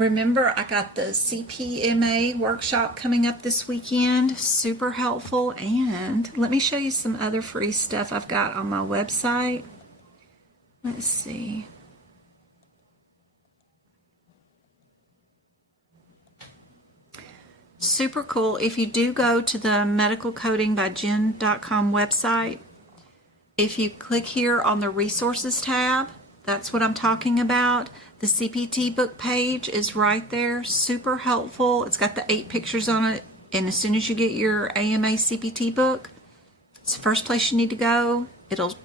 Remember, I got the CPMA workshop coming up this weekend. Super helpful. And let me show you some other free stuff I've got on my website. Let's see. Super cool. If you do go to the medicalcodingbyjen.com website, if you click here on the resources tab, that's what I'm talking about. The CPT book page is right there. Super helpful. It's got the 8 pictures on it. And as soon as you get your AMA CPT book, it's the first place you need to go. It'll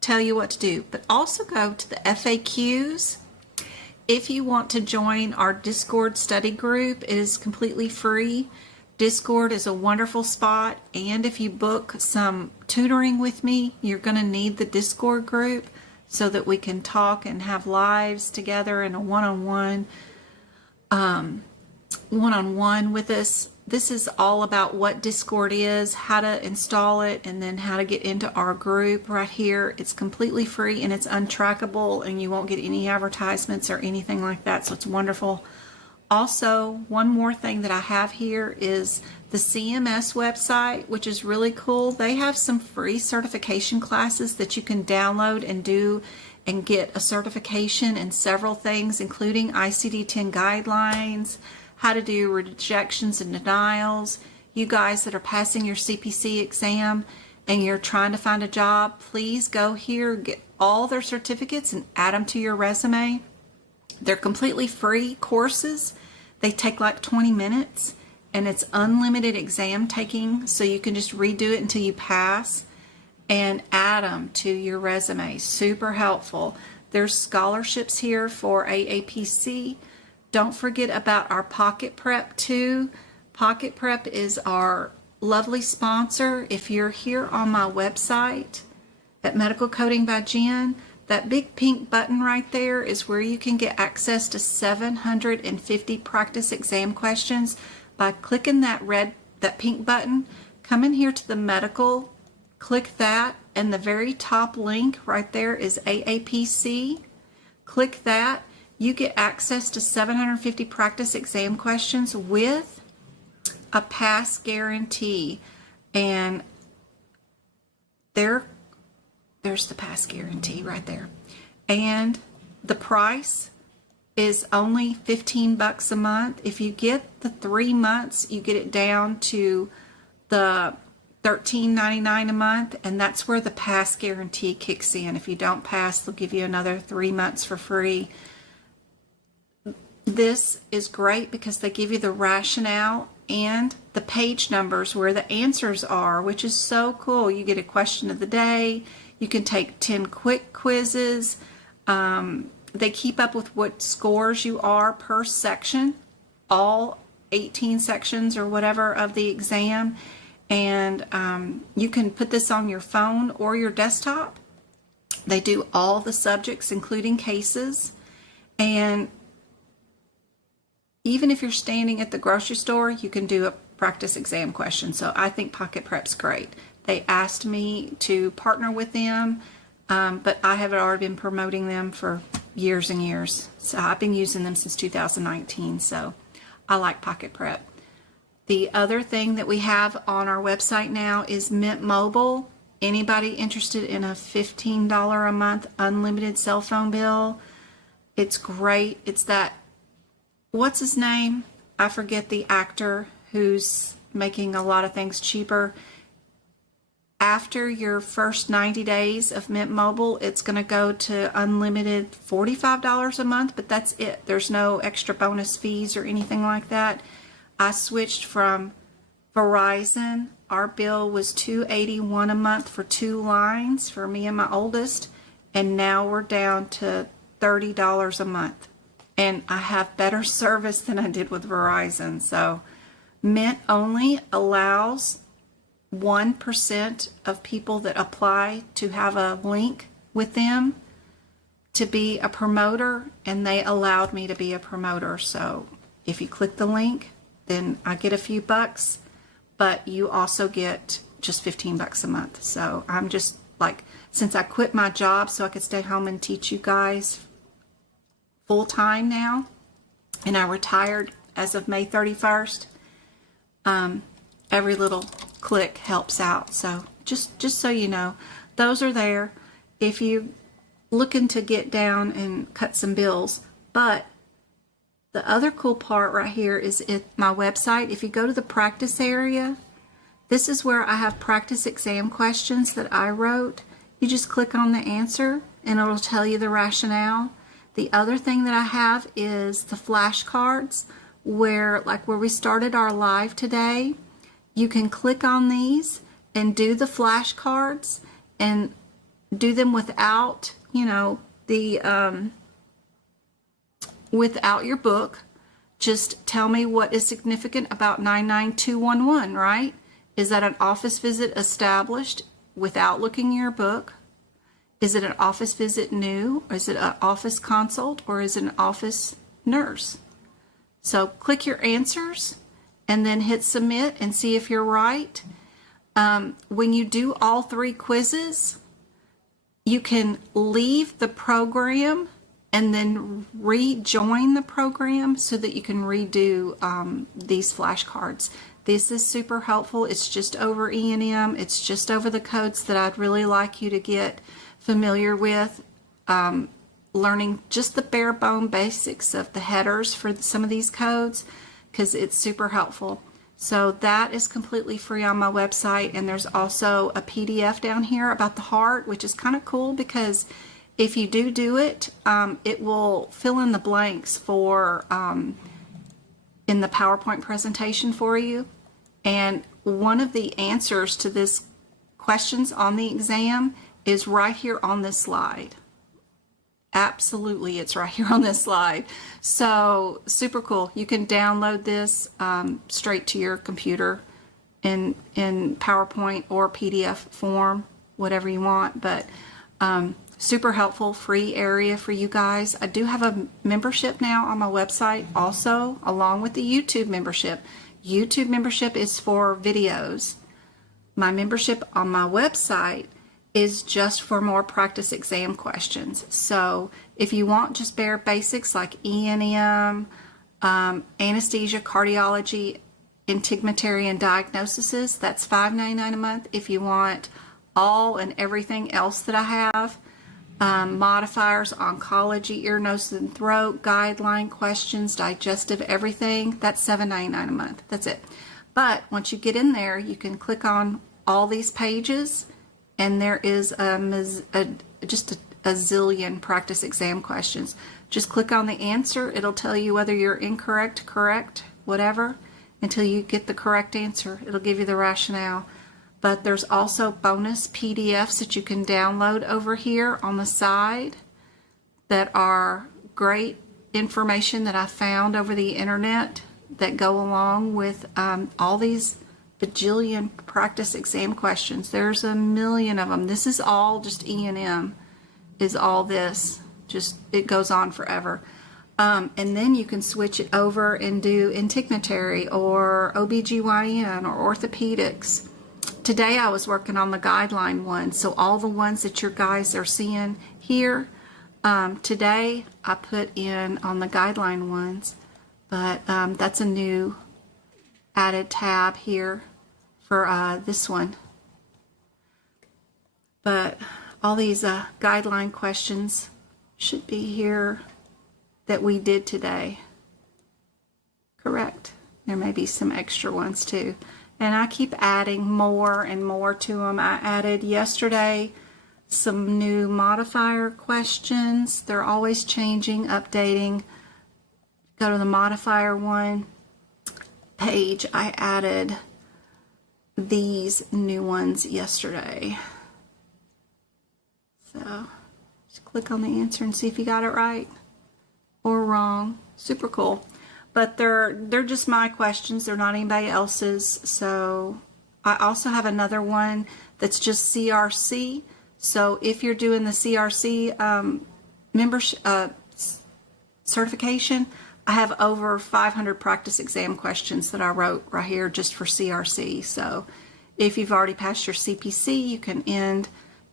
tell you what to do. But also go to the FAQs. If you want to join our Discord study group, it is completely free. Discord is a wonderful spot. And if you book some tutoring with me, you're going to need the Discord group so that we can talk and have lives together in a one-on-one with us. This is all about what Discord is, how to install it, and then how to get into our group right here. It's completely free and it's untrackable, and you won't get any advertisements or anything like that, so it's wonderful. Also, one more thing that I have here is the CMS website, which is really cool. They have some free certification classes that you can download and do and get a certification in several things, including ICD-10 guidelines, how to do rejections and denials. You guys that are passing your CPC exam and you're trying to find a job, please go here, get all their certificates and add them to your resume. They're completely free courses. They take like 20 minutes and it's unlimited exam taking, so you can just redo it until you pass and add them to your resume. Super helpful. There's scholarships here for AAPC. Don't forget about our Pocket Prep too. Pocket Prep is our lovely sponsor. If you're here on my website at Medical Coding by Jen, that big pink button right there is where you can get access to 750 practice exam questions. By clicking that pink button, come in here to the medical, click that, and the very top link right there is AAPC. Click that. You get access to 750 practice exam questions with a pass guarantee. And there's the pass guarantee right there. And the price is only $15 a month. If you get the 3 months, you get it down to the $13.99 a month, and that's where the pass guarantee kicks in. If you don't pass, they'll give you another 3 months for free. This is great because they give you the rationale and the page numbers where the answers are, which is so cool. You get a question of the day. You can take 10 quick quizzes. They keep up with what scores you are per section, all 18 sections or whatever of the exam. And you can put this on your phone or your desktop. They do all the subjects, including cases. And even if you're standing at the grocery store, you can do a practice exam question. So I think Pocket Prep's great. They asked me to partner with them, but I have already been promoting them for years and years. So I've been using them since 2019. So I like Pocket Prep. The other thing that we have on our website now is Mint Mobile. Anybody interested in a $15 a month unlimited cell phone bill? It's great. It's that, what's his name? I forget the actor who's making a lot of things cheaper. After your first 90 days of Mint Mobile, it's going to go to unlimited $45 a month, but that's it. There's no extra bonus fees or anything like that. I switched from Verizon. Our bill was $281 a month for 2 lines for me and my oldest, and now we're down to $30 a month. And I have better service than I did with Verizon. So Mint only allows 1% of people that apply to have a link with them to be a promoter, and they allowed me to be a promoter. So if you click the link, then I get a few bucks, but you also get just $15 a month. So I'm just like, since I quit my job so I could stay home and teach you guys full time now, and I retired as of May 31st. Every little click helps out. So just so you know, those are there if you're looking to get down and cut some bills. But the other cool part right here is my website. If you go to the practice area, this is where I have practice exam questions that I wrote. You just click on the answer and it'll tell you the rationale. The other thing that I have is the flashcards where we started our live today. You can click on these and do the flashcards and do them without, without your book. Just tell me what is significant about 99211, right? Is that an office visit established without looking at your book? Is it an office visit new? Or is it an office consult? Or is it an office nurse? So click your answers and then hit submit and see if you're right. When you do all 3 quizzes, you can leave the program and then rejoin the program so that you can redo these flashcards. This is super helpful. It's just over E&M. It's just over the codes that I'd really like you to get familiar with, learning just the bare bone basics of the headers for some of these codes, because it's super helpful. So that is completely free on my website, and there's also a PDF down here about the heart, which is kind of cool because if you do it, it will fill in the blanks for in the PowerPoint presentation for you. And one of the answers to this questions on the exam is right here on this slide. Absolutely, it's right here on this slide. So super cool. You can download this straight to your computer in PowerPoint or PDF form, whatever you want. But super helpful, free area for you guys. I do have a membership now on my website also, along with the YouTube membership. YouTube membership is for videos. My membership on my website is just for more practice exam questions. So if you want just bare basics like E&M, anesthesia, cardiology, integumentary, and diagnoses, that's $5.99 a month. If you want all and everything else that I have, modifiers, oncology, ear, nose, and throat, guideline questions, digestive, everything, that's $7.99 a month. That's it. But once you get in there, you can click on all these pages, and there is just a zillion practice exam questions. Just click on the answer. It'll tell you whether you're incorrect, correct, whatever, until you get the correct answer. It'll give you the rationale. But there's also bonus PDFs that you can download over here on the side that are great information that I found over the internet that go along with all these bajillion practice exam questions. There's a million of them. This is all just E&M, is all this. Just, it goes on forever. And then you can switch it over and do integumentary or OBGYN or orthopedics. Today I was working on the guideline one, so all the ones that your guys are seeing here, today I put in on the guideline ones, but that's a new added tab here for this one. But all these guideline questions should be here that we did today. Correct. There may be some extra ones too. And I keep adding more and more to them. I added yesterday some new modifier questions. They're always changing, updating. Go to the modifier one page. I added these new ones yesterday. So just click on the answer and see if you got it right or wrong. Super cool. But they're just my questions. They're not anybody else's. So I also have another one that's just CRC. So if you're doing the CRC membership certification, I have over 500 practice exam questions that I wrote right here just for CRC. So if you've already passed your CPC, you can end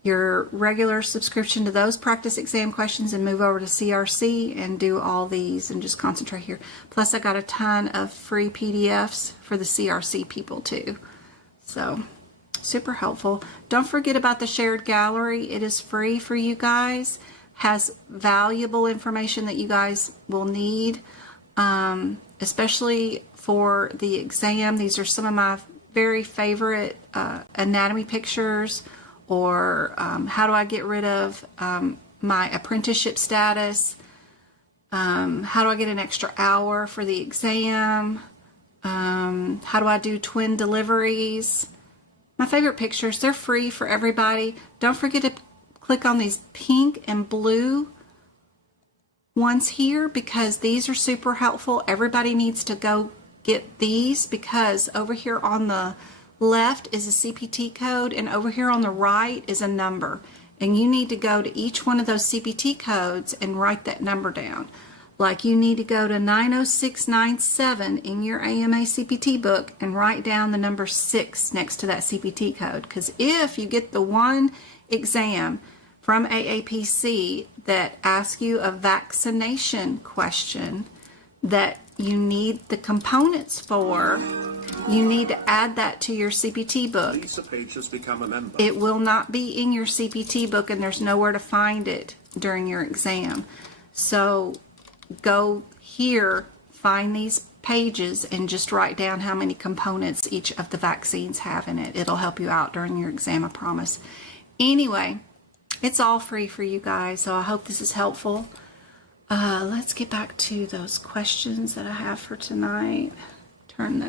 your regular subscription to those practice exam questions and move over to CRC and do all these and just concentrate here. Plus I got a ton of free PDFs for the CRC people too. So super helpful. Don't forget about the shared gallery. It is free for you guys. Has valuable information that you guys will need, especially for the exam. These are some of my very favorite anatomy pictures, or how do I get rid of my apprenticeship status, how do I get an extra hour for the exam, how do I do twin deliveries. My favorite pictures, they're free for everybody. Don't forget to click on these pink and blue ones here, because these are super helpful. Everybody needs to go get these, because over here on the left is a CPT code and over here on the right is a number, and you need to go to each one of those CPT codes and write that number down. Like you need to go to 90697 in your AMA CPT book and write down the number 6 next to that CPT code, because if you get the one exam from AAPC that asks you a vaccination question that you need the components for, you need to add that to your CPT book. Lisa Page has become a member. It will not be in your CPT book, and there's nowhere to find it during your exam. So go here, find these pages, and just write down how many components each of the vaccines have in it. It'll help you out during your exam, I promise. Anyway, it's all free for you guys, so I hope this is helpful. Let's get back to those questions that I have for tonight. Turn that